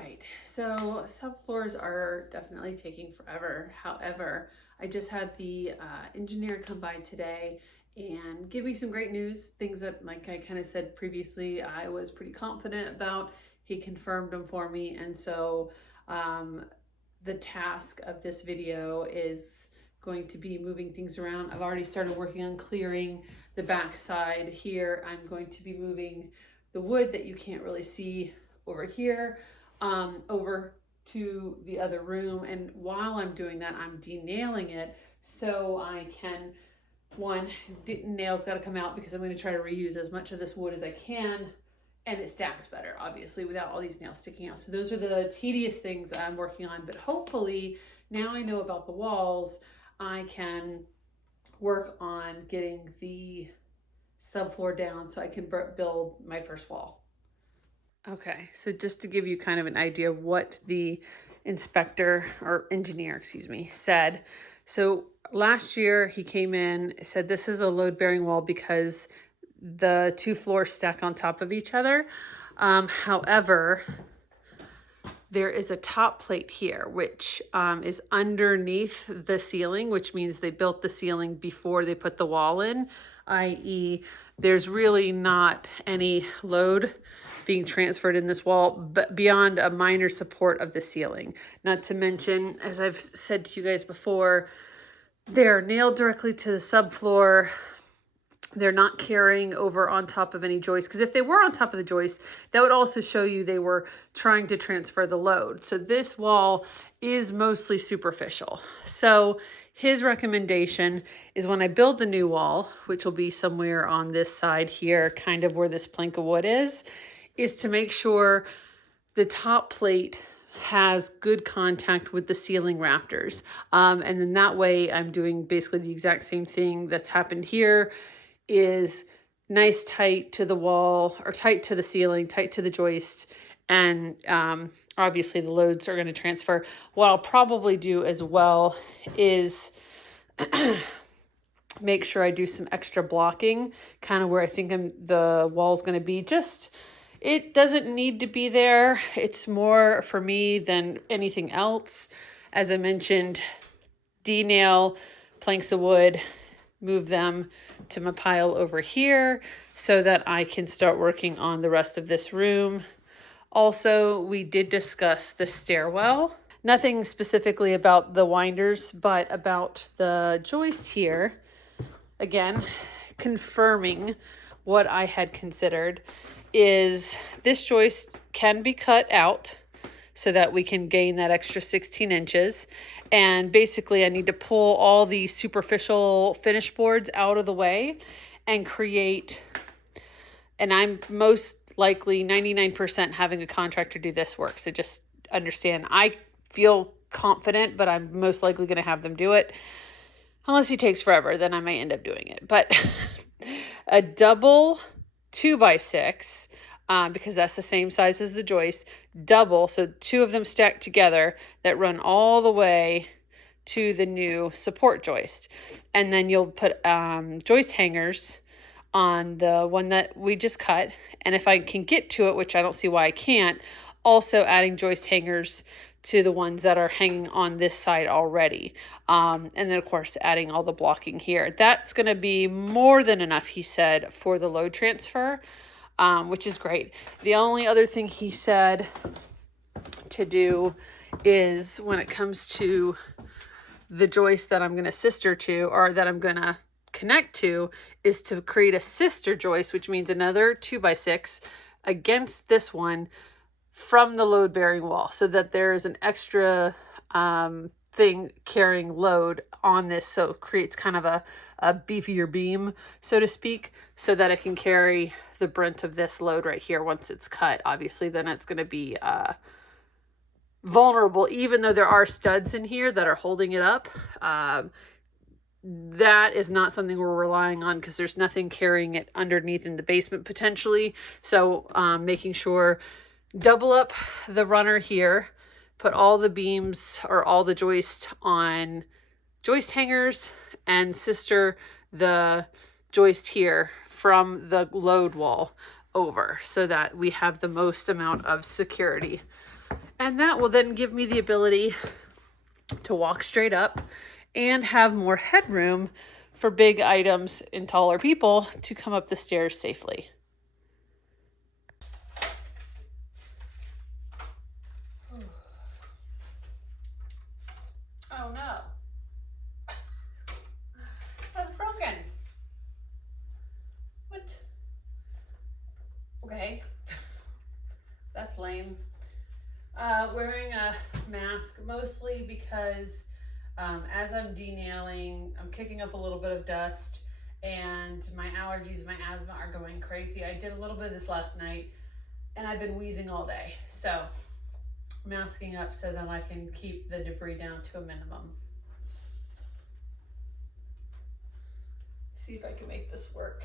right, so subfloors are definitely taking forever. However, I just had the engineer come by today and give me some great news, things that, like I kind of said previously, I was pretty confident about. He confirmed them for me, and so um, the task of this video is going to be moving things around. I've already started working on clearing the back side here. I'm going to be moving the wood that you can't really see over here over to the other room. And while I'm doing that, I'm denailing it so I can, one, nails got to come out because I'm going to try to reuse as much of this wood as I can. And it stacks better, obviously, without all these nails sticking out. So those are the tedious things I'm working on. But hopefully, now I know about the walls, I can work on getting the subfloor down so I can build my first wall. Okay, so just to give you kind of an idea of what the inspector or engineer, excuse me, said. So last year he came in, said this is a load bearing wall because the two floors stack on top of each other. However, there is a top plate here, which is underneath the ceiling, which means they built the ceiling before they put the wall in, i.e. there's really not any load being transferred in this wall, but beyond a minor support of the ceiling. Not to mention, as I've said to you guys before, they're nailed directly to the subfloor. They're not carrying over on top of any joist, because if they were on top of the joist, that would also show you they were trying to transfer the load. So this wall is mostly superficial. So his recommendation is when I build the new wall, which will be somewhere on this side here, kind of where this plank of wood is to make sure the top plate has good contact with the ceiling rafters. And then that way I'm doing basically the exact same thing that's happened here, is nice tight to the wall, or tight to the ceiling, tight to the joist. And obviously the loads are going to transfer. What I'll probably do as well is make sure I do some extra blocking, kind of where I think the wall's going to be. Just, it doesn't need to be there. It's more for me than anything else. As I mentioned, denail planks of wood, move them to my pile over here so that I can start working on the rest of this room. Also, we did discuss the stairwell. Nothing specifically about the winders, but about the joist here. Again, confirming what I had considered is this joist can be cut out so that we can gain that extra 16 inches. And basically I need to pull all the superficial finish boards out of the way and create, and I'm most likely 99% having a contractor do this work. So just understand, I feel confident, but I'm most likely going to have them do it. Unless he takes forever, then I might end up doing it. But a double 2x6, because that's the same size as the joist, double, so two of them stacked together that run all the way to the new support joist. And then you'll put joist hangers on the one that we just cut. And if I can get to it, which I don't see why I can't, also adding joist hangers to the ones that are hanging on this side already. And then of course adding all the blocking here. That's going to be more than enough, he said, for the load transfer, which is great. The only other thing he said to do is when it comes to the joist that I'm going to sister to, or that I'm going to connect to, is to create a sister joist, which means another 2x6 against this one from the load bearing wall, so that there is an extra thing carrying load on this, so it creates kind of a beefier beam, so to speak, so that it can carry the brunt of this load right here once it's cut. Obviously then it's going to be vulnerable, even though there are studs in here that are holding it up. That is not something we're relying on because there's nothing carrying it underneath in the basement potentially. So making sure, double up the runner here, put all the beams or all the joist on joist hangers, and sister the joist here from the load wall over so that we have the most amount of security. And that will then give me the ability to walk straight up and have more headroom for big items and taller people to come up the stairs safely. Oh no. That's broken. What? Okay. That's lame. Wearing a mask mostly because as I'm denailing, I'm kicking up a little bit of dust and my allergies, my asthma are going crazy. I did a little bit of this last night and I've been wheezing all day. So masking up so that I can keep the debris down to a minimum. See if I can make this work.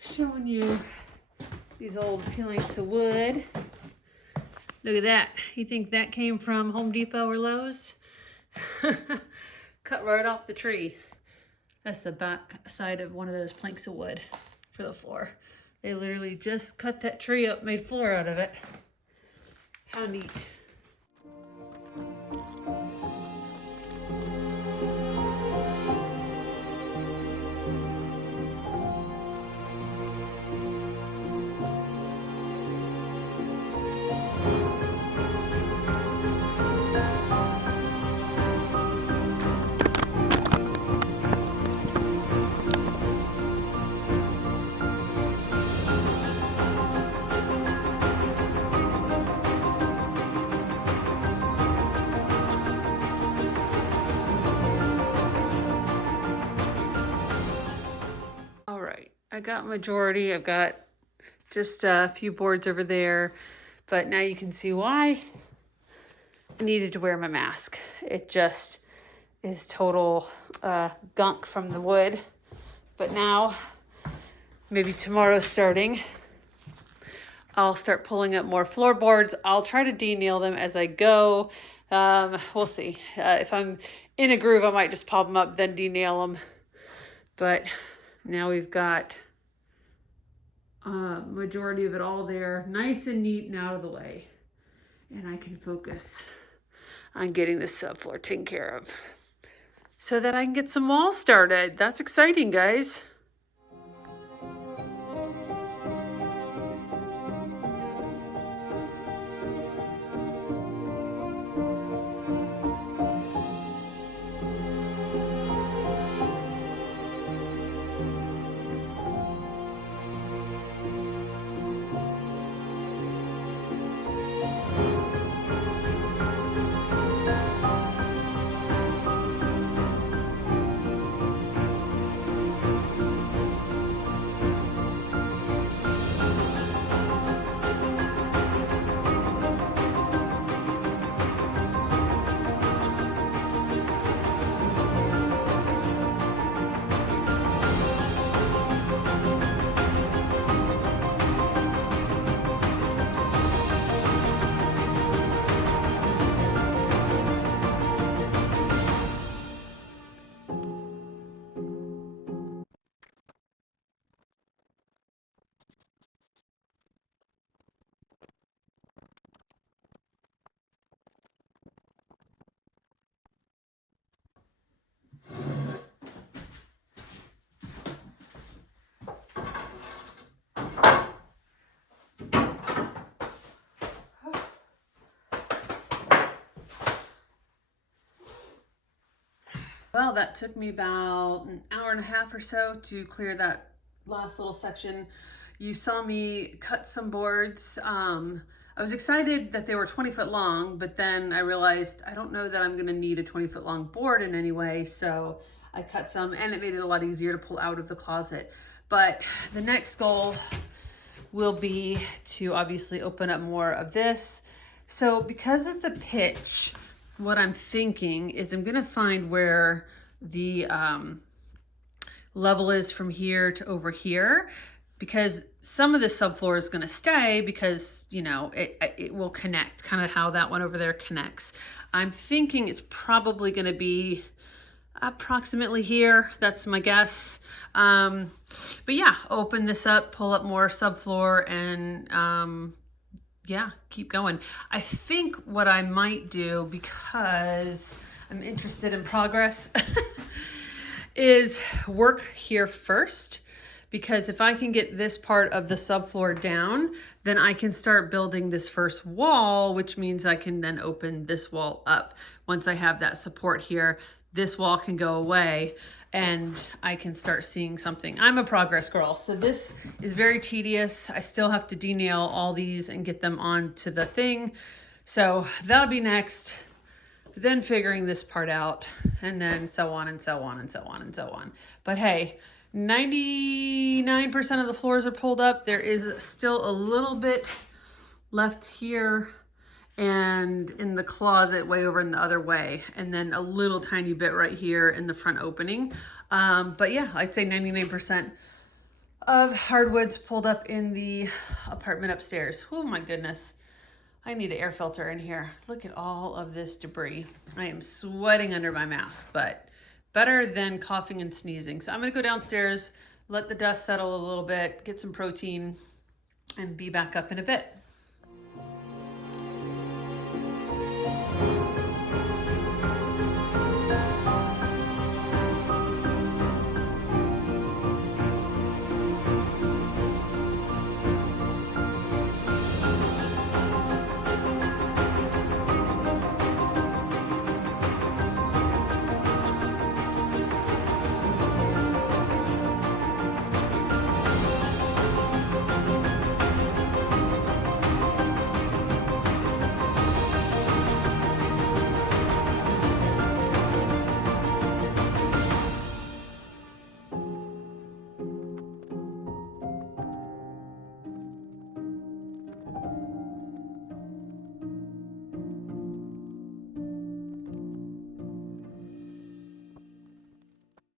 Showing you these old peelings of wood. Look at that. You think that came from Home Depot or Lowe's? Cut right off the tree. That's the back side of one of those planks of wood for the floor. They literally just cut that tree up, made floor out of it. How neat. I got majority. I've got just a few boards over there, but now you can see why I needed to wear my mask. It just is total gunk from the wood. But now, maybe tomorrow starting, I'll start pulling up more floorboards. I'll try to de-nail them as I go. We'll see. If I'm in a groove, I might just pop them up, then de-nail them. But now we've got majority of it all there, nice and neat and out of the way. And I can focus on getting this subfloor taken care of so that I can get some walls started. That's exciting, guys. Well, that took me about an hour and a half or so to clear that last little section. You saw me cut some boards. I was excited that they were 20 foot long, but then I realized I don't know that I'm gonna need a 20 foot long board in any way. So I cut some, and it made it a lot easier to pull out of the closet. But the next goal will be to obviously open up more of this. So because of the pitch, what I'm thinking is I'm gonna find where the level is from here to over here, because some of the subfloor is going to stay because, you know, it will connect, kind of how that one over there connects. I'm thinking it's probably going to be approximately here. That's my guess. But yeah, open this up, pull up more subfloor, and yeah, keep going. I think what I might do, because I'm interested in progress, is work here first, because if I can get this part of the subfloor down, then I can start building this first wall, which means I can then open this wall up. Once I have that support here, this wall can go away and I can start seeing something. I'm a progress girl, so this is very tedious. I still have to denail all these and get them onto the thing. So that'll be next. Then figuring this part out, and then so on and so on and so on and so on. But hey, 99% of the floors are pulled up. There is still a little bit left here and in the closet way over in the other way, and then a little tiny bit right here in the front opening. But yeah, I'd say 99% of hardwoods pulled up in the apartment upstairs. Oh my goodness. I need an air filter in here. Look at all of this debris. I am sweating under my mask, but better than coughing and sneezing. So I'm gonna go downstairs, let the dust settle a little bit, get some protein, and be back up in a bit.